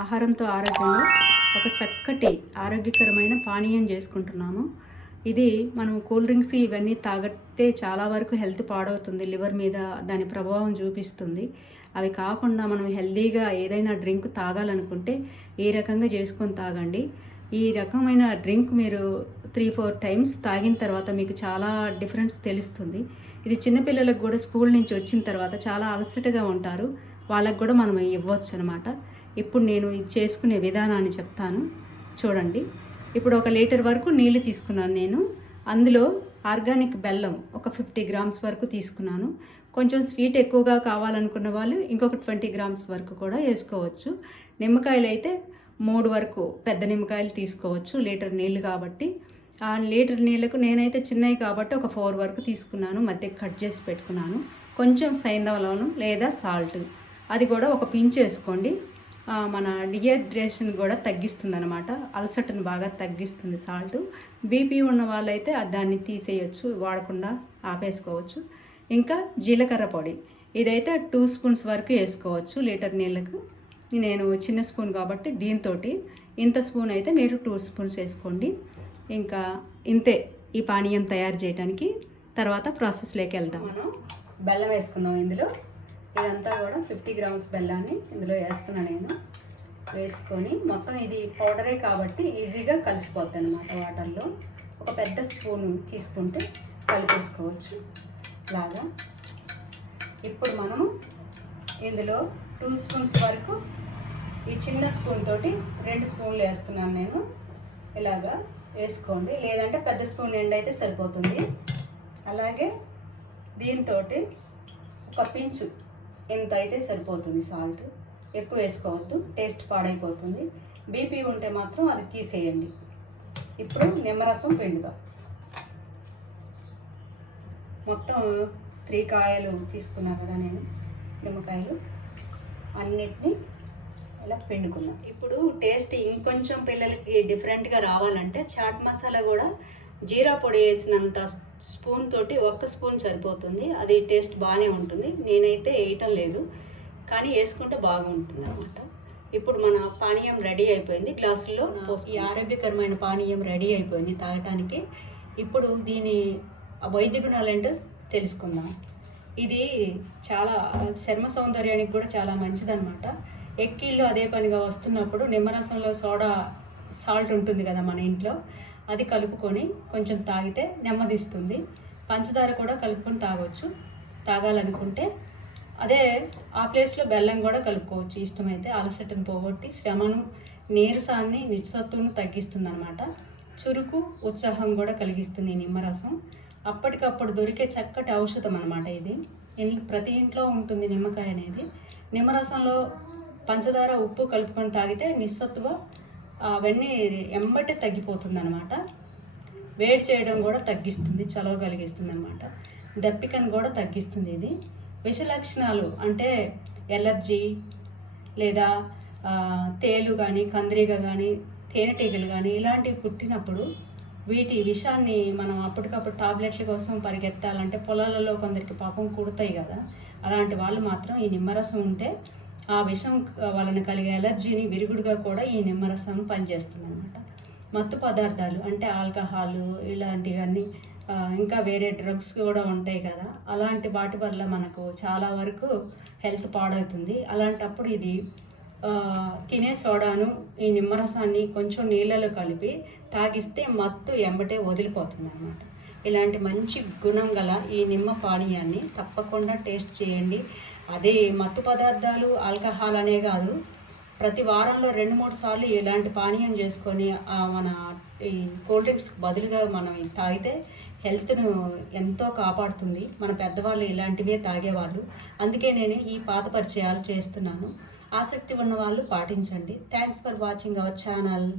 ఆహారంతో ఆరోగ్యంలో ఒక చక్కటి ఆరోగ్యకరమైన పానీయం చేసుకుంటున్నాము. ఇది మనం కూల్ డ్రింక్స్ ఇవన్నీ తాగితే చాలా వరకు హెల్త్ పాడవుతుంది. లివర్ మీద దాని ప్రభావం చూపిస్తుంది. అవి కాకుండా మనం హెల్తీగా ఏదైనా డ్రింక్ తాగాలనుకుంటే ఈ రకంగా చేసుకొని తాగండి. ఈ రకమైన డ్రింక్ మీరు 3-4 టైమ్స్ తాగిన తర్వాత మీకు చాలా డిఫరెన్స్ తెలుస్తుంది. ఇది చిన్నపిల్లలకు కూడా స్కూల్ నుంచి వచ్చిన తర్వాత చాలా అలసటగా ఉంటారు. వాళ్ళకు కూడా మనం ఇవ్వచ్చు అనమాట. ఇప్పుడు నేను ఇది చేసుకునే విధానాన్ని చెప్తాను చూడండి. ఇప్పుడు 1 లీటర్ వరకు నీళ్లు తీసుకున్నాను నేను. అందులో ఆర్గానిక్ బెల్లం ఒక 50 గ్రామ్స్ వరకు తీసుకున్నాను. కొంచెం స్వీట్ ఎక్కువగా కావాలనుకున్న వాళ్ళు ఇంకొక 20 గ్రామ్స్ వరకు కూడా వేసుకోవచ్చు. నిమ్మకాయలు అయితే 3 వరకు పెద్ద నిమ్మకాయలు తీసుకోవచ్చు, లీటర్ నీళ్ళు కాబట్టి. ఆ లీటర్ నీళ్ళకు నేనైతే చిన్నవి కాబట్టి ఒక 4 వరకు తీసుకున్నాను. మధ్య కట్ చేసి పెట్టుకున్నాను. కొంచెం సైంధవలవనం లేదా సాల్ట్ అది కూడా ఒక పించ్ వేసుకోండి. మన డిహైడ్రేషన్ కూడా తగ్గిస్తుంది అనమాట. అలసటను బాగా తగ్గిస్తుంది సాల్ట్. బీపీ ఉన్న వాళ్ళైతే దాన్ని తీసేయచ్చు, వాడకుండా ఆపేసుకోవచ్చు. ఇంకా జీలకర్ర పొడి ఇదైతే 2 స్పూన్స్ వరకు వేసుకోవచ్చు లీటర్ నీళ్ళకు. నేను చిన్న స్పూన్ కాబట్టి దీంతో ఇంత స్పూన్ అయితే మీరు 2 స్పూన్స్ వేసుకోండి. ఇంకా ఇంతే ఈ పానీయం తయారు చేయడానికి. తర్వాత ప్రాసెస్లోకి వెళ్దాం. మనం బెల్లం వేసుకుందాం ఇందులో. ఇదంతా కూడా 50 గ్రామ్స్ బెల్లాన్ని ఇందులో వేస్తున్నాను నేను. వేసుకొని మొత్తం ఇది పౌడరే కాబట్టి ఈజీగా కలిసిపోద్ది అనమాట వాటర్లో. ఒక పెద్ద స్పూను తీసుకుంటే కలిపేసుకోవచ్చు ఇలాగా. ఇప్పుడు మనము ఇందులో 2 స్పూన్స్ వరకు ఈ చిన్న స్పూన్ తోటి 2 స్పూన్లు వేస్తున్నాను నేను. ఇలాగా వేసుకోండి, లేదంటే పెద్ద స్పూన్ ఎండ్ అయితే సరిపోతుంది. అలాగే దీంతో ఒక పించు ఇంత అయితే సరిపోతుంది సాల్ట్. ఎక్కువ వేసుకోవద్దు, టేస్ట్ పాడైపోతుంది. బీపీ ఉంటే మాత్రం అది తీసేయండి. ఇప్పుడు నిమ్మరసం పిండుదాం. మొత్తం 3 కాయలు తీసుకున్నా కదా నేను, నిమ్మకాయలు అన్నిటినీ ఇలా పిండుకున్నాం. ఇప్పుడు టేస్ట్ ఇంకొంచెం పిల్లలకి డిఫరెంట్గా రావాలంటే చాట్ మసాలా కూడా జీరా పొడి వేసినంత స్పూన్ తోటి 1 స్పూన్ సరిపోతుంది. అది టేస్ట్ బాగానే ఉంటుంది. నేనైతే వేయటం లేదు, కానీ వేసుకుంటే బాగుంటుంది అన్నమాట. ఇప్పుడు మన పానీయం రెడీ అయిపోయింది. గ్లాసుల్లో ఈ ఆరోగ్యకరమైన పానీయం రెడీ అయిపోయింది తాగటానికి. ఇప్పుడు దీని వైద్య గుణాలేంటో తెలుసుకుందాం. ఇది చాలా చర్మ సౌందర్యానికి కూడా చాలా మంచిదన్నమాట. ఎక్కిళ్ళు అదే పనిగా వస్తున్నప్పుడు నిమ్మరసంలో సాల్ట్ ఉంటుంది కదా మన ఇంట్లో, అది కలుపుకొని కొంచెం తాగితే నెమ్మదిస్తుంది. పంచదార కూడా కలుపుకొని తాగొచ్చు తాగాలనుకుంటే. అదే ఆ ప్లేస్లో బెల్లం కూడా కలుపుకోవచ్చు ఇష్టమైతే. అలసటను పోగొట్టి శ్రమను, నీరసాన్ని, నిస్సత్తును తగ్గిస్తుంది అనమాట. చురుకు, ఉత్సాహం కూడా కలిగిస్తుంది ఈ నిమ్మరసం. అప్పటికప్పుడు దొరికే చక్కటి ఔషధం అనమాట ఇది. ప్రతి ఇంట్లో ఉంటుంది నిమ్మకాయ అనేది. నిమ్మరసంలో పంచదార, ఉప్పు కలుపుకొని తాగితే నిస్సత్తువ అవన్నీ ఎంబటే తగ్గిపోతుంది అనమాట. వేడి చేయడం కూడా తగ్గిస్తుంది, చలవ కలిగిస్తుంది అనమాట. దప్పికను కూడా తగ్గిస్తుంది ఇది. విష లక్షణాలు అంటే ఎలర్జీ లేదా తేలు కానీ, కందిరీగ కానీ, తేనెటీగలు కానీ ఇలాంటివి పుట్టినప్పుడు వీటి విషాన్ని మనం అప్పటికప్పుడు టాబ్లెట్ల కోసం పరిగెత్తాలంటే పొలాలలో కొందరికి పాపం కుడతాయి కదా, అలాంటి వాళ్ళు మాత్రం ఈ నిమ్మరసం ఉంటే ఆ విషం వలన కలిగే ఎలర్జీని విరుగుడుగా కూడా ఈ నిమ్మరసం పనిచేస్తుంది అనమాట. మత్తు పదార్థాలు అంటే ఆల్కహాల్ ఇలాంటివన్నీ, ఇంకా వేరే డ్రగ్స్ కూడా ఉంటాయి కదా, అలాంటి వాటి వల్ల మనకు చాలా వరకు హెల్త్ పాడవుతుంది. అలాంటప్పుడు ఇది తినే సోడాను, ఈ నిమ్మరసాన్ని కొంచెం నీళ్ళలో కలిపి తాగిస్తే మత్తు ఎంబటే వదిలిపోతుంది అనమాట. ఇలాంటి మంచి గుణం గల ఈ నిమ్మ పానీయాన్ని తప్పకుండా టేస్ట్ చేయండి. అదే మత్తు పదార్థాలు, ఆల్కహాల్ అనే కాదు, ప్రతి వారంలో 2-3 సార్లు ఇలాంటి పానీయం చేసుకొని మన ఈ కూల్ డ్రింక్స్ బదులుగా మనం తాగితే హెల్త్ను ఎంతో కాపాడుతుంది. మన పెద్దవాళ్ళు ఇలాంటివే తాగేవాళ్ళు. అందుకే నేను ఈ పాత పరిచయాలు చేస్తున్నాను. ఆసక్తి ఉన్న వాళ్ళు పాటించండి. Thanks for watching our channel.